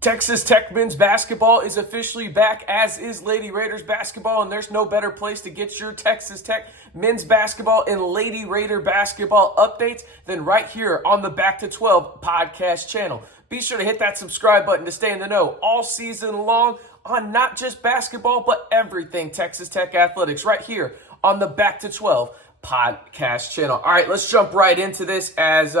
Texas Tech men's basketball is officially back, as is Lady Raiders basketball, and there's no better place to get your Texas Tech men's basketball and Lady Raider basketball updates than right here on the Back to 12 podcast channel. Be sure to hit that subscribe button to stay in the know all season long on not just basketball, but everything Texas Tech athletics right here on the Back to 12 podcast channel. All right, let's jump right into this as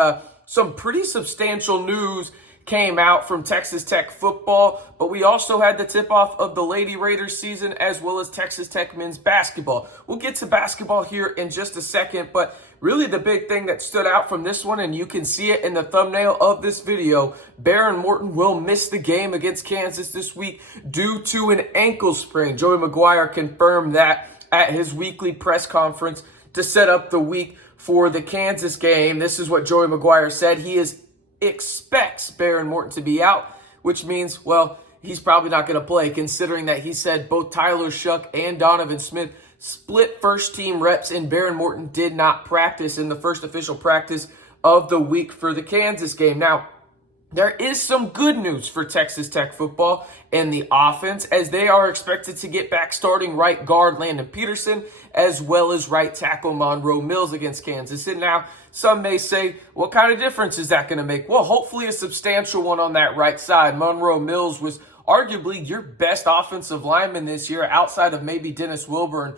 some pretty substantial news came out from Texas Tech football, but we also had the tip-off of the Lady Raiders season as well as Texas Tech men's basketball. We'll get to basketball here in just a second, but really the big thing that stood out from this one, and you can see it in the thumbnail of this video, Behren Morton will miss the game against Kansas this week due to an ankle sprain. Joey McGuire confirmed that at his weekly press conference to set up the week for the Kansas game. This is what Joey McGuire said. He expects Behren Morton to be out, which means, well, he's probably not going to play, considering that he said both Shough and Donovan Smit split first-team reps, and Behren Morton did not practice in the first official practice of the week for the Kansas game. Now, there is some good news for Texas Tech football and the offense, as they are expected to get back starting right guard Landon Peterson as well as right tackle Monroe Mills against Kansas. And now some may say, what kind of difference is that going to make? Well, hopefully a substantial one on that right side. Monroe Mills was arguably your best offensive lineman this year outside of maybe Dennis Wilburn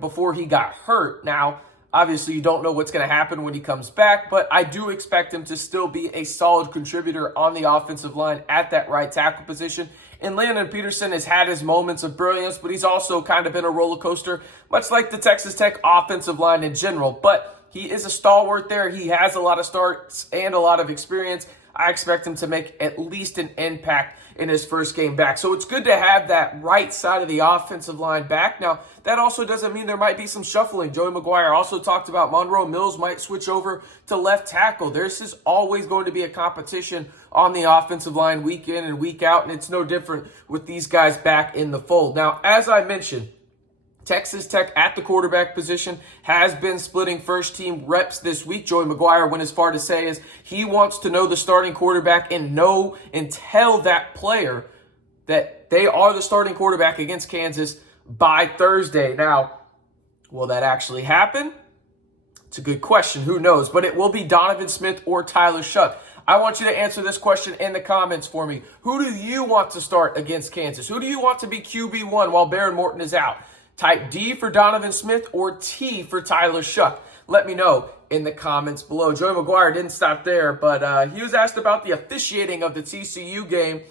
before he got hurt. Now, obviously, you don't know what's going to happen when he comes back, but I do expect him to still be a solid contributor on the offensive line at that right tackle position. And Landon Peterson has had his moments of brilliance, but he's also kind of been a roller coaster, much like the Texas Tech offensive line in general. But he is a stalwart there. He has a lot of starts and a lot of experience. I expect him to make at least an impact in his first game back. So it's good to have that right side of the offensive line back. Now, that also doesn't mean there might be some shuffling. Joey McGuire also talked about Monroe Mills might switch over to left tackle. There's just always going to be a competition on the offensive line week in and week out, and it's no different with these guys back in the fold. Now, as I mentioned, Texas Tech at the quarterback position has been splitting first-team reps this week. Joey McGuire went as far to say is he wants to know the starting quarterback and know and tell that player that they are the starting quarterback against Kansas by Thursday. Now, will that actually happen? It's a good question. Who knows? But it will be Donovan Smit or Shough. I want you to answer this question in the comments for me. Who do you want to start against Kansas? Who do you want to be QB1 while Behren Morton is out? Type D for Donovan Smit or T for Shough. Let me know in the comments below. Joey McGuire didn't stop there, but he was asked about the officiating of the TCU game,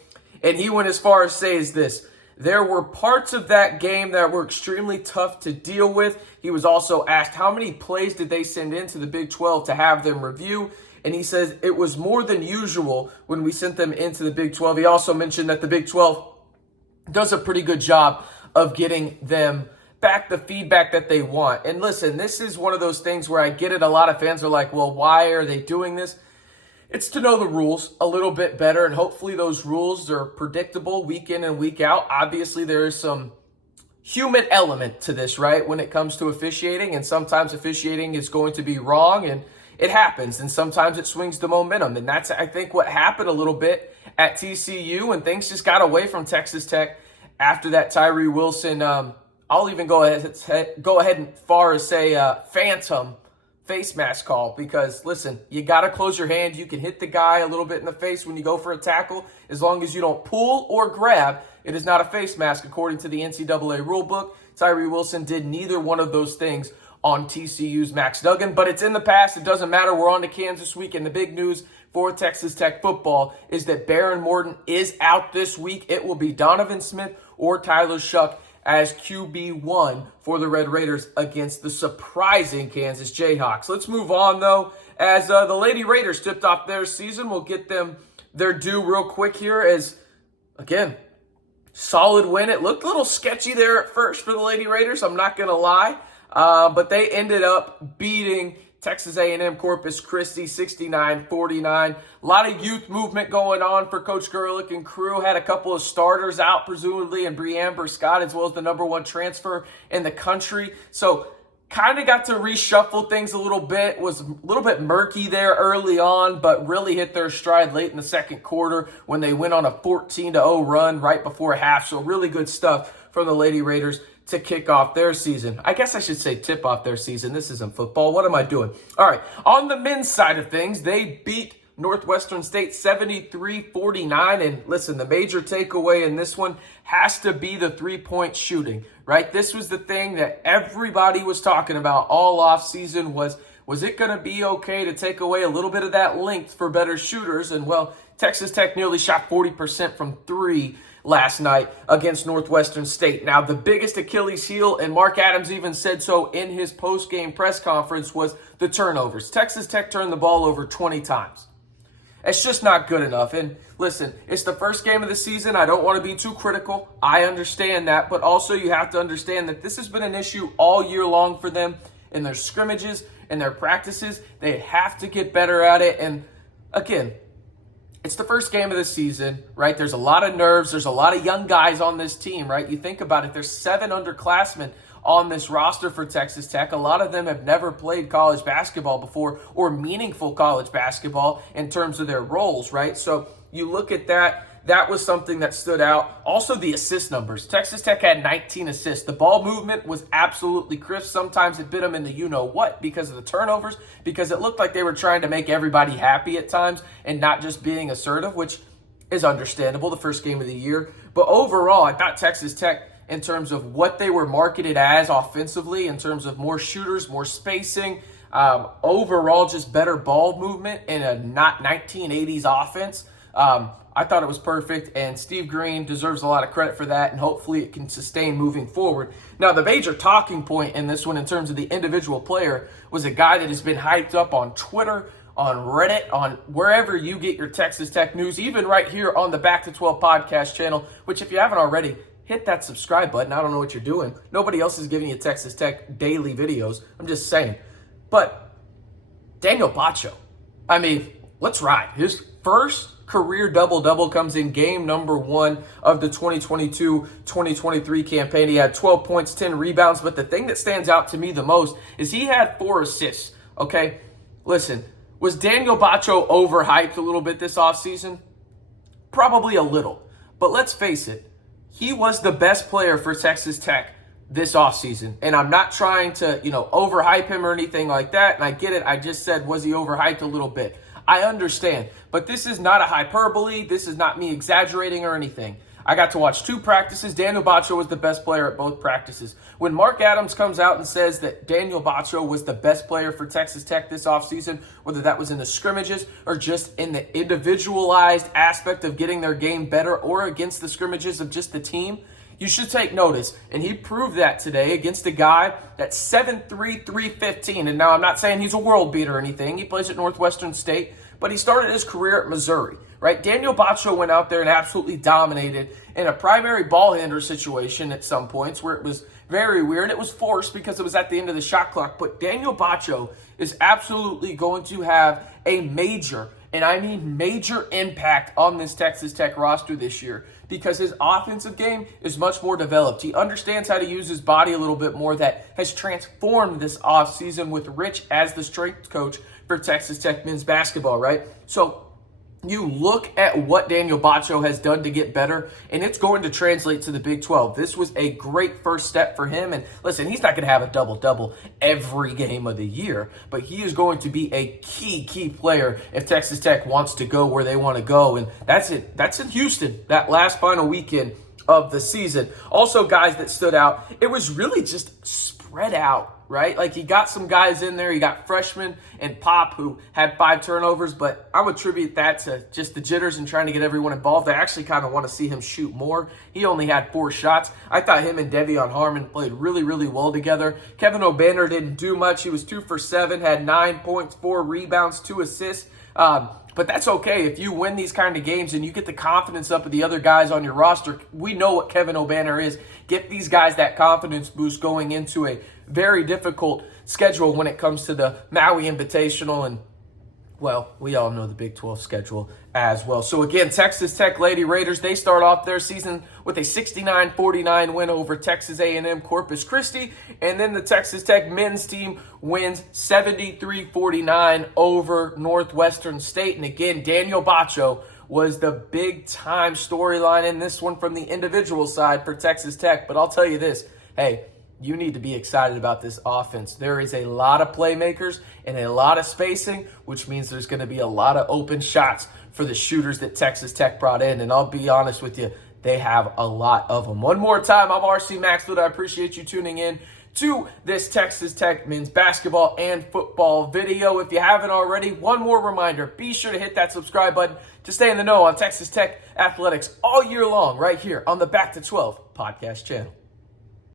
and he went as far as saying this: there were parts of that game that were extremely tough to deal with. He was also asked how many plays did they send into the Big 12 to have them review, and he says it was more than usual when we sent them into the Big 12. He also mentioned that the Big 12 does a pretty good job of getting them back the feedback that they want. And listen, this is one of those things where I get it. A lot of fans are like, well, why are they doing this? It's to know the rules a little bit better, and hopefully those rules are predictable week in and week out. Obviously, there is some human element to this, right, when it comes to officiating, and sometimes officiating is going to be wrong, and it happens, and sometimes it swings the momentum. And that's, I think, what happened a little bit at TCU, and things just got away from Texas Tech after that Tyree Wilson I'll even go ahead and far as say phantom face mask call, because listen, you got to close your hand. You can hit the guy a little bit in the face when you go for a tackle. As long as you don't pull or grab, it is not a face mask according to the NCAA rulebook. Tyree Wilson did neither one of those things on TCU's Max Duggan, but it's in the past. It doesn't matter. We're on to Kansas week, and the big news for Texas Tech football is that Behren Morton is out this week. It will be Donovan Smit or Shough as QB1 for the Red Raiders against the surprising Kansas Jayhawks. Let's move on, though, as the Lady Raiders tipped off their season. We'll get them their due real quick here as, again, solid win. It looked a little sketchy there at first for the Lady Raiders, I'm not going to lie, but they ended up beating Texas A&M Corpus Christi 69-49. A lot of youth movement going on for Coach Gerlich and Crew. Had a couple of starters out, presumably, and Breamber Scott, as well as the #1 transfer in the country. So kind of got to reshuffle things a little bit, was a little bit murky there early on, but really hit their stride late in the second quarter when they went on a 14-0 run right before half. So really good stuff from the Lady Raiders to kick off their season. I guess I should say tip off their season. This isn't football. What am I doing? All right, on the men's side of things, they beat Northwestern State 73-49. And listen, the major takeaway in this one has to be the three-point shooting, right? This was the thing that everybody was talking about all offseason was it going to be okay to take away a little bit of that length for better shooters? And well, Texas Tech nearly shot 40% from three last night against Northwestern State. Now, the biggest Achilles heel, and Mark Adams even said so in his post-game press conference, was the turnovers. Texas Tech turned the ball over 20 times. It's just not good enough. And listen, it's the first game of the season. I don't want to be too critical. I understand that. But also you have to understand that this has been an issue all year long for them in their scrimmages and their practices. They have to get better at it. And again, it's the first game of the season, right? There's a lot of nerves. There's a lot of young guys on this team, right? You think about it. There's 7 underclassmen on this roster for Texas Tech. A lot of them have never played college basketball before, or meaningful college basketball in terms of their roles, right? So you look at that. That was something that stood out. Also, the assist numbers. Texas Tech had 19 assists. The ball movement was absolutely crisp. Sometimes it bit them in the you-know-what because of the turnovers, because it looked like they were trying to make everybody happy at times and not just being assertive, which is understandable, the first game of the year. But overall, I thought Texas Tech, in terms of what they were marketed as offensively, in terms of more shooters, more spacing, overall just better ball movement in a not 1980s offense, I thought it was perfect, and Steve Green deserves a lot of credit for that, and hopefully it can sustain moving forward. Now, the major talking point in this one in terms of the individual player was a guy that has been hyped up on Twitter, on Reddit, on wherever you get your Texas Tech news, even right here on the Back to 12 podcast channel, which if you haven't already, hit that subscribe button. I don't know what you're doing. Nobody else is giving you Texas Tech daily videos. I'm just saying. But Daniel Batcho, I mean, let's ride. His first career double-double comes in game number 1 of the 2022-2023 campaign. He had 12 points, 10 rebounds, but the thing that stands out to me the most is he had 4 assists, okay? Listen, was Daniel Batcho overhyped a little bit this offseason? Probably a little, but let's face it, he was the best player for Texas Tech this offseason. And I'm not trying to, overhype him or anything like that. And I get it. I just said, was he overhyped a little bit? I understand. But this is not a hyperbole. This is not me exaggerating or anything. I got to watch 2 practices. Daniel Batcho was the best player at both practices. When Mark Adams comes out and says that Daniel Batcho was the best player for Texas Tech this offseason, whether that was in the scrimmages or just in the individualized aspect of getting their game better or against the scrimmages of just the team, you should take notice. And he proved that today against a guy that's 7'3", 315. And now I'm not saying he's a world beater or anything. He plays at Northwestern State, but he started his career at Missouri, right? Daniel Batcho went out there and absolutely dominated in a primary ball handler situation at some points where it was very weird. It was forced because it was at the end of the shot clock. But Daniel Batcho is absolutely going to have a major, and I mean major, impact on this Texas Tech roster this year because his offensive game is much more developed. He understands how to use his body a little bit more. That has transformed this offseason with Rich as the strength coach for Texas Tech men's basketball, right? So you look at what Daniel Batcho has done to get better, and it's going to translate to the Big 12. This was a great first step for him. And listen, he's not going to have a double-double every game of the year, but he is going to be a key player if Texas Tech wants to go where they want to go. And that's it. That's in Houston, that last final weekend of the season. Also, guys that stood out, it was really just spread out, right? Like, he got some guys in there. He got freshmen and Pop, who had 5 turnovers, but I would attribute that to just the jitters and trying to get everyone involved. I actually kind of want to see him shoot more. He only had 4 shots. I thought him and Devion Harmon played really well together. Kevin O'Banner didn't do much. He was 2 for 7, had 9 points, 4 rebounds, 2 assists. But that's okay. If you win these kind of games and you get the confidence up of the other guys on your roster, we know what Kevin O'Banner is. Get these guys that confidence boost going into a very difficult schedule when it comes to the Maui Invitational. And Well, we all know the Big 12 schedule as well. So again, Texas Tech Lady Raiders, they start off their season with a 69-49 win over Texas A&M Corpus Christi. And then the Texas Tech men's team wins 73-49 over Northwestern State. And again, Daniel Batcho was the big-time storyline in this one from the individual side for Texas Tech. But I'll tell you this, hey, you need to be excited about this offense. There is a lot of playmakers and a lot of spacing, which means there's going to be a lot of open shots for the shooters that Texas Tech brought in. And I'll be honest with you, they have a lot of them. One more time, I'm RC Maxfield. I appreciate you tuning in to this Texas Tech men's basketball and football video. If you haven't already, one more reminder, be sure to hit that subscribe button to stay in the know on Texas Tech athletics all year long right here on the Back to 12 podcast channel.